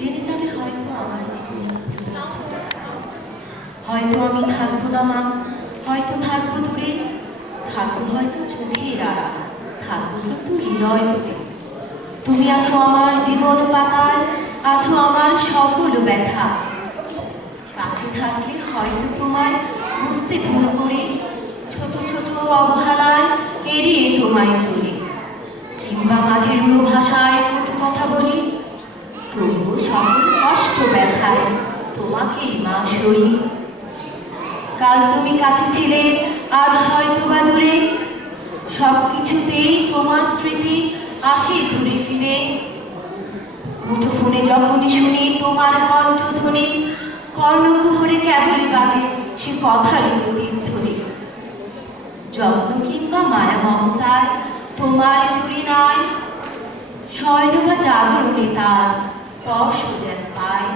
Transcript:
জেনে যাবে হয়তো আমার জীবন, হয়তো আমি থাকবো না মা, হয়তো থাকবো দূরে, থাকবো হয়তো চোখের আড়াল, থাকবো কিন্তু হৃদয় ভরে। তুমি আছো আমার জীবন পাতায়, আছো আমার সকল ব্যথা। কাছে থাকলে হয়তো তোমায় বুঝতে ভুল করে, ছোট ছোট অবহেলায় এড়িয়ে তোমায় চলে, কিংবা মাঝে রূঢ় ভাষায় কটু কথা বলি, তবুও সকল কষ্ট ব্যথায় তোমাকেই মা সরি। কাল তুমি কাছে ছিলে, আজ হয়তো বা দূরে, সব কিছুতেই তোমার স্মৃতি আসে ঘুরে ফিরে। মুঠোফোনে যখনই শুনি তোমার কণ্ঠধ্বনি, কর্ণকুহরে কেবলই বাজে সে কথারই প্রতিধ্বনি। যত্ন কিংবা মায়া মমতায় তোমার জুড়ি নাই, স্বর্ণ বা জাগরণে তার স্পর্শ যেন পায়।